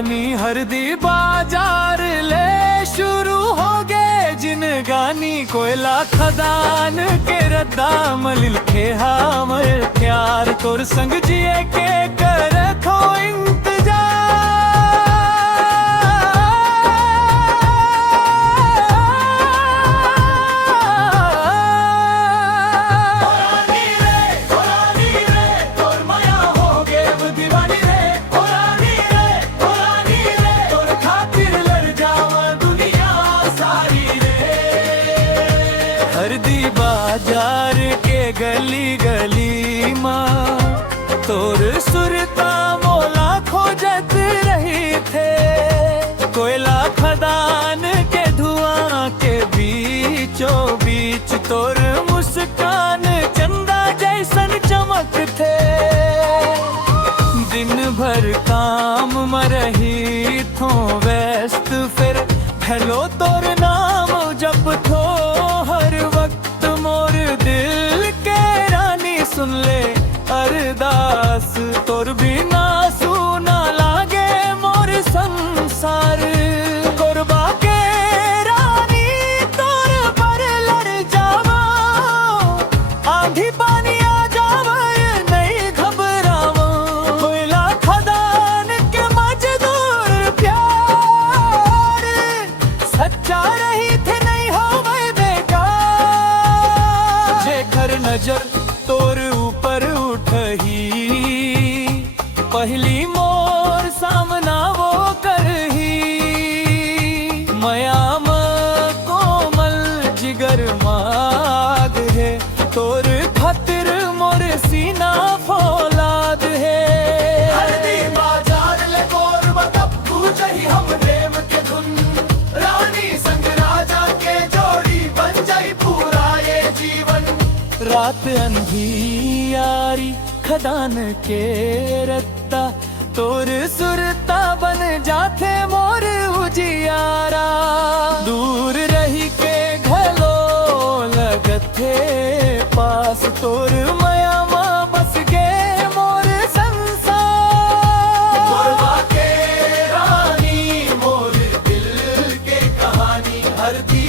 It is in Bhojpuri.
रानी हरदी बाजार ले शुरू हो गए जिन गानी कोयला खदान के रद्दा मलिल के हमर प्यार तोर संग जिए के कर खो हरदी बाजार के गली गली माँ तोर सुरता मोला खोजत रही थे कोयला खदान के धुआं के बीचों बीच तोर मुस्कान चंदा जैसन चमक थे दिन भर काम मरही थो व्यस्त फिर हेलो तोर नाम जप थो हर वक्त मोर दिल के रानी सुन ले अरदास तोर बिना सुना लागे मोर संसार कोरबा के रानी तोर पर लड़ जावा आंधी पानी आ जावा नहीं घबरावा कोयला खदान के मजदूर प्यार सच्चा रही थे नजर तोर ऊपर उठही पहली मोर सामना वो करही मयाम कोमल जिगर माग है तोर खतिर मोर सीना फौलाद है हरदी बाजार ले कोर बतब पूछही हम प्रेम के धुन रानी संग राजा के जोड़ी बन जाई पूरा ये जीवन रात अंधियारी खदान के रत्ता तोर सुरता बन जाते मोर उजियारा दूर रही के घलो लगते पास तोर माया माँ बस गए मोर संसार कोरबा के रानी मोर दिल के कहानी हरदी